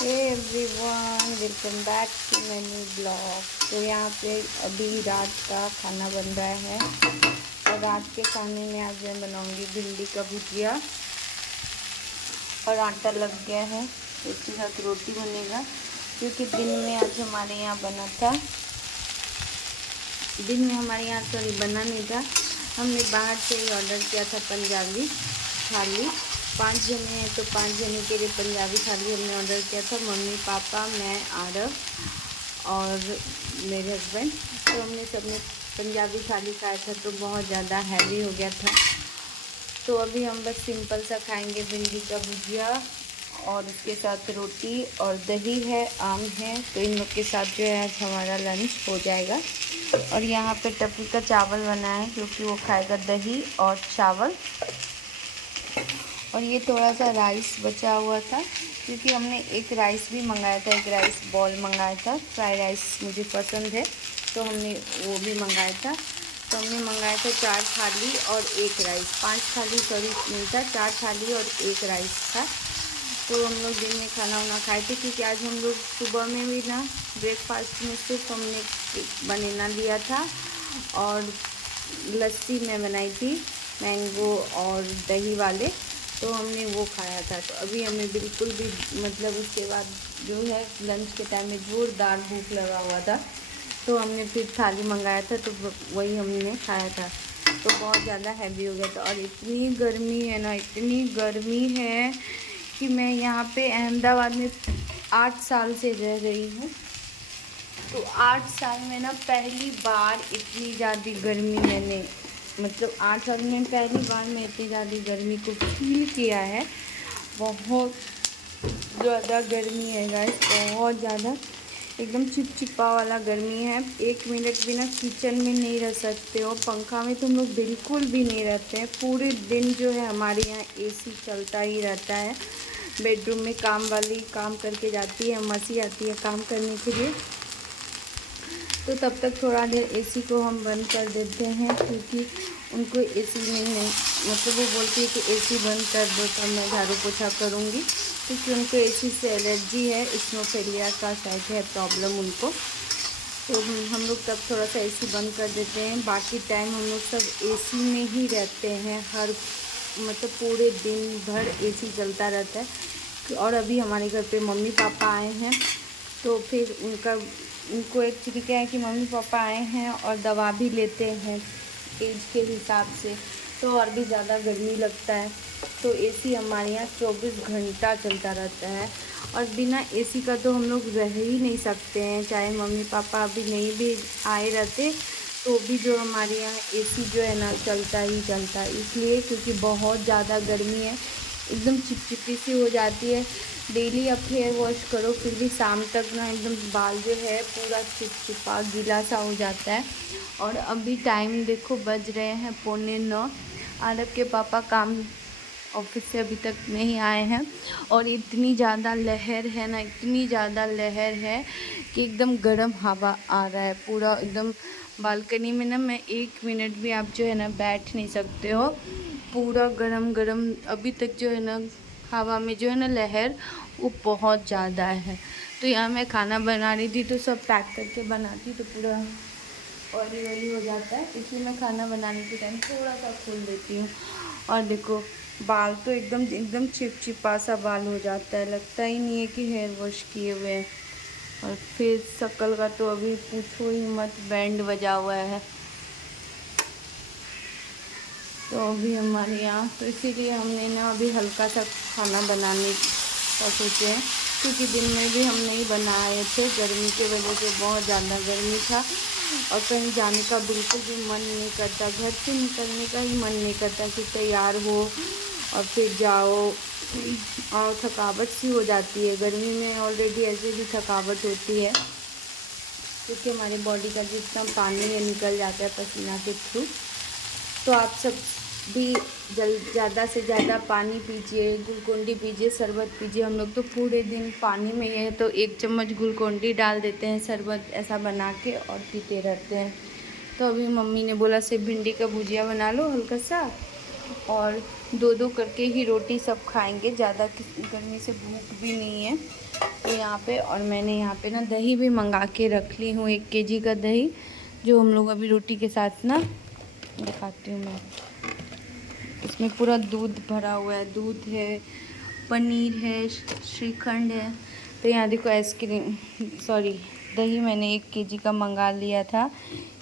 Hey everyone, welcome back to my new blog. तो यहाँ पे अभी रात का खाना बन रहा है और रात के खाने में आज मैं बनाऊंगी भिंडी का भुजिया और आटा लग गया है। इसके साथ रोटी बनेगा क्योंकि दिन में आज हमारे यहाँ बना था। दिन में हमारे यहाँ सॉरी बना नहीं था, हमने बाहर से ही ऑर्डर किया था पंजाबी थाली। 5 जने हैं तो 5 जने के लिए पंजाबी थाली हमने ऑर्डर किया था। मम्मी पापा मैं आरव और मेरे हस्बैंड, तो हमने सबने पंजाबी थाली खाया था तो बहुत ज़्यादा हैवी हो गया था। तो अभी हम बस सिंपल सा खाएंगे भिंडी का भुजिया और उसके साथ रोटी और दही है, आम है, तो इन लोग के साथ जो है आज हमारा लंच हो जाएगा। और यहाँ पे टपी का चावल बना है क्योंकि वो खाएगा दही और चावल। और ये थोड़ा सा राइस बचा हुआ था क्योंकि हमने एक राइस भी मंगाया था, एक राइस बॉल मंगाया था। फ्राई राइस मुझे पसंद है तो हमने वो भी मंगाया था। तो हमने मंगाया था 4 थाली और 1 राइस, 5 थाली सॉरी नहीं था, 4 थाली और 1 राइस था। तो हम लोग दिन में खाना वाना खाए थे क्योंकि आज हम लोग सुबह में भी ना ब्रेकफास्ट में सिर्फ हमने बनाना लिया था और लस्सी में बनाई थी मैंगो और दही वाले, तो हमने वो खाया था। तो अभी हमें बिल्कुल भी मतलब उसके बाद जो है लंच के टाइम में ज़ोरदार भूख लगा हुआ था तो हमने फिर थाली मंगाया था तो वही हमने खाया था। तो बहुत ज़्यादा हैवी हो गया था और इतनी गर्मी है ना, इतनी गर्मी है कि मैं यहाँ पे अहमदाबाद में 8 साल से रह रही हूँ। तो 8 साल में ना पहली बार इतनी ज़्यादा गर्मी मैंने मतलब 8 साल में पहली बार मैं इतनी ज़्यादा गर्मी को फील किया है। बहुत ज़्यादा गर्मी है गाइस, बहुत ज़्यादा एकदम चिपचिपा वाला गर्मी है। 1 मिनट भी ना किचन में नहीं रह सकते हो, पंखा में तुम लोग बिल्कुल भी नहीं रहते हैं। पूरे दिन जो है हमारे यहाँ एसी चलता ही रहता है। बेडरूम में काम वाली काम करके जाती है, मसी आती है काम करने के लिए, तो तब तक थोड़ा देर एसी को हम बंद कर देते हैं क्योंकि उनको एसी में नहीं मतलब वो बोलती है कि एसी बंद कर दो तब मैं झाड़ू पोछा करूँगी, क्योंकि उनको एसी से एलर्जी है, स्नोफेलिया का शायद है प्रॉब्लम उनको। तो हम लोग तब थोड़ा सा एसी बंद कर देते हैं। बाकी टाइम हम लोग सब एसी में ही रहते हैं, हर मतलब पूरे दिन भर एसी चलता रहता है। और अभी हमारे घर पे मम्मी पापा आए हैं तो फिर उनको एक्चुअली क्या है कि मम्मी पापा आए हैं और दवा भी लेते हैं एज के हिसाब से, तो और भी ज़्यादा गर्मी लगता है। तो एसी हमारे यहाँ 24 घंटा चलता रहता है और बिना एसी का तो हम लोग रह ही नहीं सकते हैं। चाहे मम्मी पापा अभी नहीं भी आए रहते तो भी जो हमारे यहाँ एसी जो है ना चलता ही चलता है, इसलिए क्योंकि बहुत ज़्यादा गर्मी है, एकदम चिपचिपी सी हो जाती है। डेली आप हेयर वॉश करो फिर भी शाम तक ना एकदम बाल जो है पूरा चिपचिपा गीला सा हो जाता है। और अभी टाइम देखो बज रहे हैं 8:45। आरब के पापा काम ऑफिस से अभी तक नहीं आए हैं और इतनी ज़्यादा लहर है ना, इतनी ज़्यादा लहर है कि एकदम गर्म हवा आ रहा है पूरा एकदम। बालकनी में ना मैं 1 मिनट भी आप जो है ना बैठ नहीं सकते हो, पूरा गरम गरम अभी तक जो है ना हवा में जो है ना लहर वो बहुत ज़्यादा है। तो यहाँ मैं खाना बना रही थी तो सब पैक करके बनाती तो पूरा ऑयली ऑयली हो जाता है, इसलिए मैं खाना बनाने के टाइम थोड़ा सा खोल देती हूँ। और देखो बाल तो एकदम एकदम चिपचिपा सा बाल हो जाता है, लगता ही नहीं है कि हेयर वॉश किए हुए हैं। और फिर शक्ल का तो अभी पूछो ही मत, बैंड बजा हुआ है। तो अभी हमारे यहाँ तो इसीलिए हमने ना अभी हल्का सा खाना बनाने का सोचे हैं क्योंकि दिन में भी हम नहीं बनाए थे, गर्मी की वजह से बहुत ज़्यादा गर्मी था और कहीं जाने का बिल्कुल भी मन नहीं करता, घर से निकलने का ही मन नहीं करता कि तैयार हो और फिर जाओ और थकावट सी हो जाती है। गर्मी में ऑलरेडी ऐसे भी थकावट होती है क्योंकि हमारी बॉडी का जितना पानी है निकल जाता है पसीना के थ्रू। तो आप सब भी ज़्यादा से ज़्यादा पानी पीजिए, ग्लूकोन-डी पीजिए, शरबत पीजिए। हम लोग तो पूरे दिन पानी में ही है तो 1 चम्मच ग्लूकोन-डी डाल देते हैं शरबत ऐसा बना के और पीते रहते हैं। तो अभी मम्मी ने बोला सिर्फ भिंडी का भुजिया बना लो हल्का सा और दो दो करके ही रोटी सब खाएंगे, ज़्यादा गर्मी से भूख भी नहीं है। तो यहाँ पे, और मैंने यहाँ पे ना दही भी मंगा के रख ली हूँ, 1 kg का दही, जो हम लोग अभी रोटी के साथ ना, दिखाती हूँ मैं। इसमें पूरा दूध भरा हुआ है, दूध है, पनीर है, श्रीखंड है। तो यहाँ देखो आइसक्रीम, सॉरी दही मैंने 1 kg का मंगा लिया था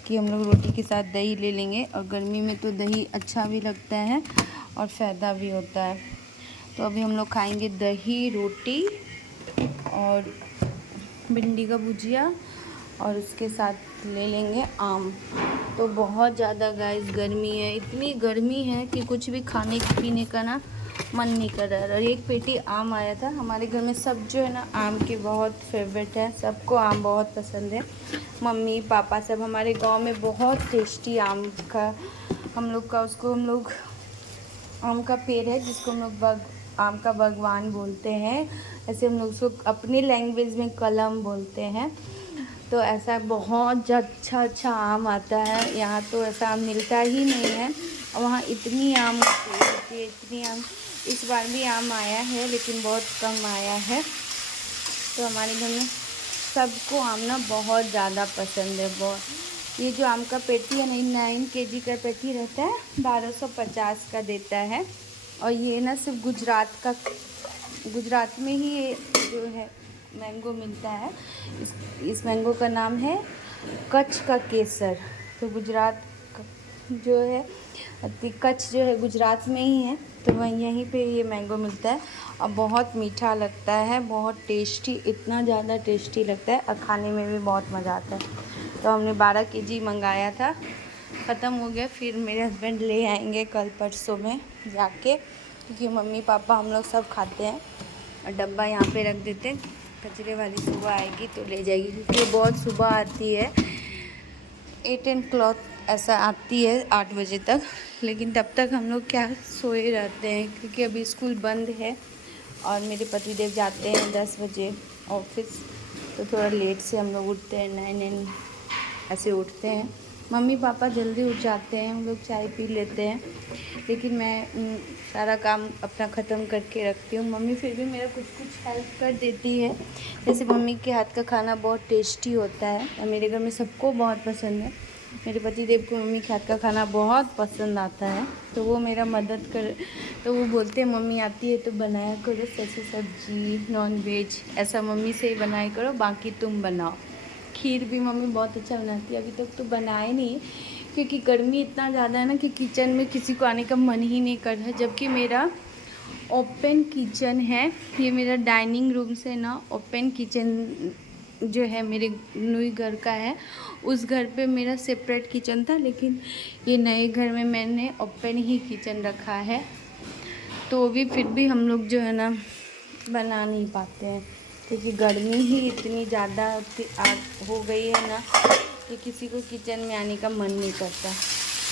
कि हम लोग रोटी के साथ दही ले लेंगे। और गर्मी में तो दही अच्छा भी लगता है और फ़ायदा भी होता है। तो अभी हम लोग खाएंगे दही, रोटी और भिंडी का भुजिया, और उसके साथ ले लेंगे आम। तो बहुत ज़्यादा गाइस गर्मी है, इतनी गर्मी है कि कुछ भी खाने पीने का ना मन नहीं कर रहा है। और 1 पेटी आम आया था। हमारे घर में सब जो है ना आम के बहुत फेवरेट है, सबको आम बहुत पसंद है, मम्मी पापा सब। हमारे गांव में बहुत टेस्टी आम का, हम लोग आम का पेड़ है, जिसको हम लोग आम का बागवान बोलते हैं। ऐसे हम लोग उसको अपनी लैंग्वेज में कलम बोलते हैं। तो ऐसा बहुत अच्छा आम आता है। यहाँ तो ऐसा आम मिलता ही नहीं है, और वहाँ इतनी आम होती है, इतनी आम। इस बार भी आम आया है लेकिन बहुत कम आया है। तो हमारे घर में सबको आम ना बहुत ज़्यादा पसंद है, बहुत। ये जो आम का पेटी है ना, 9 kg का पेटी रहता है, 1250 का देता है। और ये ना सिर्फ गुजरात में ही ये जो है मैंगो मिलता है। इस मैंगो का नाम है कच्छ का केसर। तो गुजरात जो है, कच्छ जो है गुजरात में ही है, तो वहीं यहीं पे ये मैंगो मिलता है। और बहुत मीठा लगता है, बहुत टेस्टी, इतना ज़्यादा टेस्टी लगता है, और खाने में भी बहुत मज़ा आता है। तो हमने 12 kg मंगाया था, ख़त्म हो गया। फिर मेरे हस्बैंड ले आएंगे कल परसों में जाके, क्योंकि मम्मी पापा हम लोग सब खाते हैं। और डब्बा यहाँ पे रख देते, कचरे वाली सुबह आएगी तो ले जाएगी, क्योंकि बहुत सुबह आती है, 8 o'clock ऐसा आती है, 8 बजे तक। लेकिन तब तक हम लोग क्या सोए रहते हैं, क्योंकि अभी स्कूल बंद है। और मेरे पतिदेव जाते हैं 10 बजे ऑफिस, तो थोड़ा लेट से हम लोग उठते हैं, 9 ऐसे उठते हैं। मम्मी पापा जल्दी उठ जाते हैं, हम लोग चाय पी लेते हैं। लेकिन मैं सारा काम अपना ख़त्म करके रखती हूँ। मम्मी फिर भी मेरा कुछ हेल्प कर देती है। जैसे मम्मी के हाथ का खाना बहुत टेस्टी होता है, और मेरे घर में सबको बहुत पसंद है। मेरे पतिदेव को मम्मी के हाथ का खाना बहुत पसंद आता है, तो वो मेरा मदद कर, तो वो बोलते हैं मम्मी आती है तो बनाया करो, जैसे सब्जी, नॉन वेज ऐसा मम्मी से ही बनाया करो, बाकी तुम बनाओ। खीर भी मम्मी बहुत अच्छा बनाती है। अभी तक तो बनाए नहीं, क्योंकि गर्मी इतना ज़्यादा है ना कि किचन में किसी को आने का मन ही नहीं कर रहा है। जबकि मेरा ओपन किचन है, ये मेरा डाइनिंग रूम से ना ओपन किचन जो है मेरे न्यू घर का है, उस घर पे मेरा सेपरेट किचन था। लेकिन ये नए घर में मैंने ओपन ही किचन रखा है, तो भी फिर भी हम लोग जो है ना बना नहीं पाते हैं, क्योंकि गर्मी ही इतनी ज़्यादा हो गई है ना कि किसी को किचन में आने का मन नहीं करता।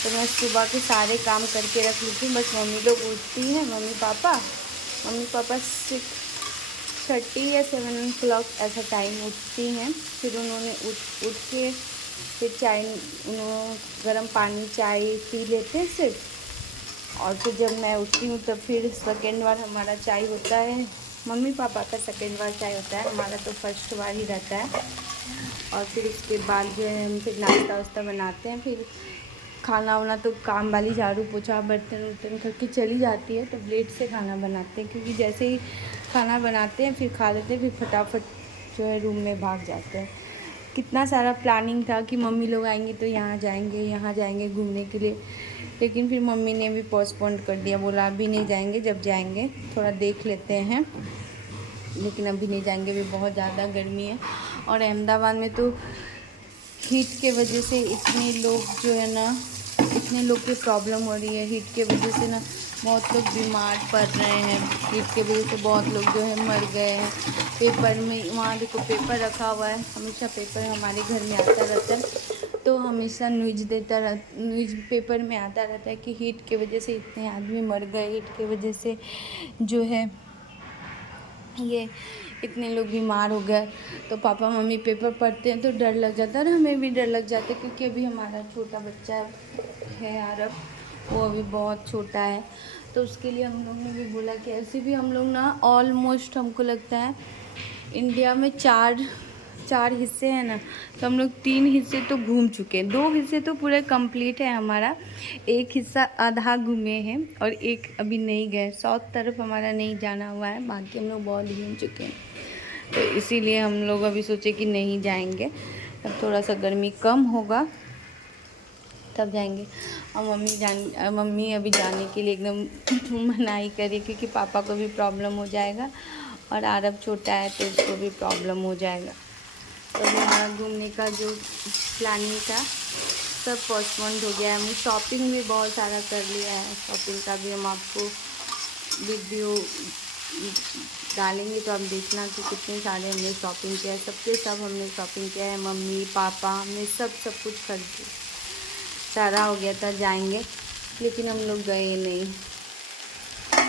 तो मैं सुबह के सारे काम करके रख लेती हूँ, बस मम्मी लोग उठती हैं, मम्मी पापा 6:30 या 7 o'clock ऐसा टाइम उठती हैं। फिर उन्होंने उठ के फिर चाय, उन्होंने गर्म पानी चाय पी लेते हैं सिर्फ। और फिर जब मैं उठती हूँ तब फिर सेकेंड बार हमारा चाय होता है। मम्मी पापा का सेकेंड बार चाय होता है, हमारा तो फर्स्ट बार ही रहता है। और फिर उसके बाद जो है हम फिर नाश्ता वास्ता बनाते हैं। फिर खाना वाना तो काम वाली झाड़ू पोछा बर्तन वर्तन करके चली जाती है, तो लेट से खाना बनाते हैं, क्योंकि जैसे ही खाना बनाते हैं फिर खा लेते हैं, फिर फटाफट जो है रूम में भाग जाते हैं। कितना सारा प्लानिंग था कि मम्मी लोग आएंगे तो यहाँ जाएंगे घूमने के लिए, लेकिन फिर मम्मी ने भी पोस्टपोन कर दिया, बोला अभी नहीं जाएंगे, जब जाएंगे थोड़ा देख लेते हैं, लेकिन अभी नहीं जाएंगे, भी बहुत ज़्यादा गर्मी है। और अहमदाबाद में तो हीट के वजह से इतने लोग की प्रॉब्लम हो रही है। हीट के वजह से ना बहुत लोग बीमार पड़ रहे हैं, हीट के वजह से बहुत लोग जो है मर गए हैं। पेपर में, वहाँ देखो पेपर रखा हुआ है, हमेशा पेपर हमारे घर में आता रहता है, तो हमेशा न्यूज़ पेपर में आता रहता है कि हीट के वजह से इतने आदमी मर गए, हीट के वजह से जो है ये इतने लोग बीमार हो गए। तो पापा मम्मी पेपर पढ़ते हैं तो डर लग जाता है, और हमें भी डर लग जाता है, क्योंकि अभी हमारा छोटा बच्चा है आरव, वो अभी बहुत छोटा है, तो उसके लिए हम लोग ने भी बोला कि ऐसे भी हम लोग ना ऑलमोस्ट हमको लगता है इंडिया में चार हिस्से हैं ना, तो हम लोग 3 हिस्से तो घूम चुके हैं, 2 हिस्से तो पूरे कंप्लीट है हमारा, एक हिस्सा आधा घूमे हैं और एक अभी नहीं गए। साउथ तरफ हमारा नहीं जाना हुआ है, बाकी हम लोग बहुत घूम चुके हैं। तो इसीलिए हम लोग अभी सोचे कि नहीं जाएंगे, अब थोड़ा सा गर्मी कम होगा तब जाएंगे। और मम्मी अभी जाने के लिए एकदम मनाही करी, क्योंकि पापा को भी प्रॉब्लम हो जाएगा और आरब छोटा है तो उसको भी प्रॉब्लम हो जाएगा। तो अभी हमारा घूमने का जो प्लानिंग था सब पोस्टपोन्ड हो गया है। हमने शॉपिंग भी बहुत सारा कर लिया है, शॉपिंग का भी हम आपको वीडियो डालेंगे तो आप देखना कि कितने सारे हमने शॉपिंग किया है। सब हमने शॉपिंग किया है, मम्मी पापा हमने सब कुछ खरीद सारा हो गया था जाएंगे, लेकिन हम लोग गए नहीं।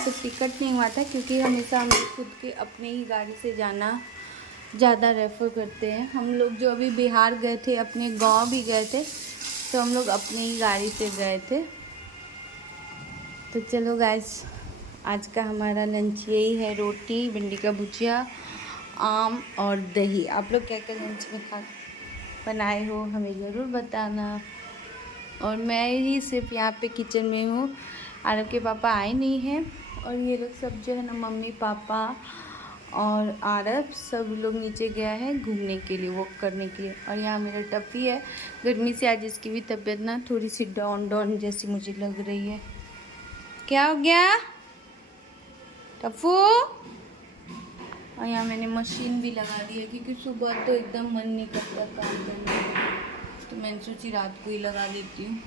तो टिकट नहीं हुआ था, क्योंकि हमेशा हम खुद के अपने ही गाड़ी से जाना ज़्यादा रेफ़र करते हैं। हम लोग जो अभी बिहार गए थे, अपने गांव भी गए थे, तो हम लोग अपने ही गाड़ी से गए थे। तो चलो गाइस, आज का हमारा लंच यही है, रोटी, भिंडी का भुजिया, आम और दही। आप लोग क्या क्या लंच में बनाए हो हमें ज़रूर बताना। और मैं ही सिर्फ यहाँ पे किचन में हूँ, आरब के पापा आए नहीं हैं, और ये लोग सब जो है ना, मम्मी पापा और आरब सब लोग नीचे गया है घूमने के लिए, वॉक करने के लिए। और यहाँ मेरा टफ़ी है, गर्मी से आज इसकी भी तबीयत ना थोड़ी सी डाउन जैसी मुझे लग रही है। क्या हो गया टफ़ू? और यहाँ मैंने मशीन भी लगा दी है, क्योंकि सुबह तो एकदम मन नहीं करता काम करने का, तो मैंने सोची रात को ही लगा देती हूँ।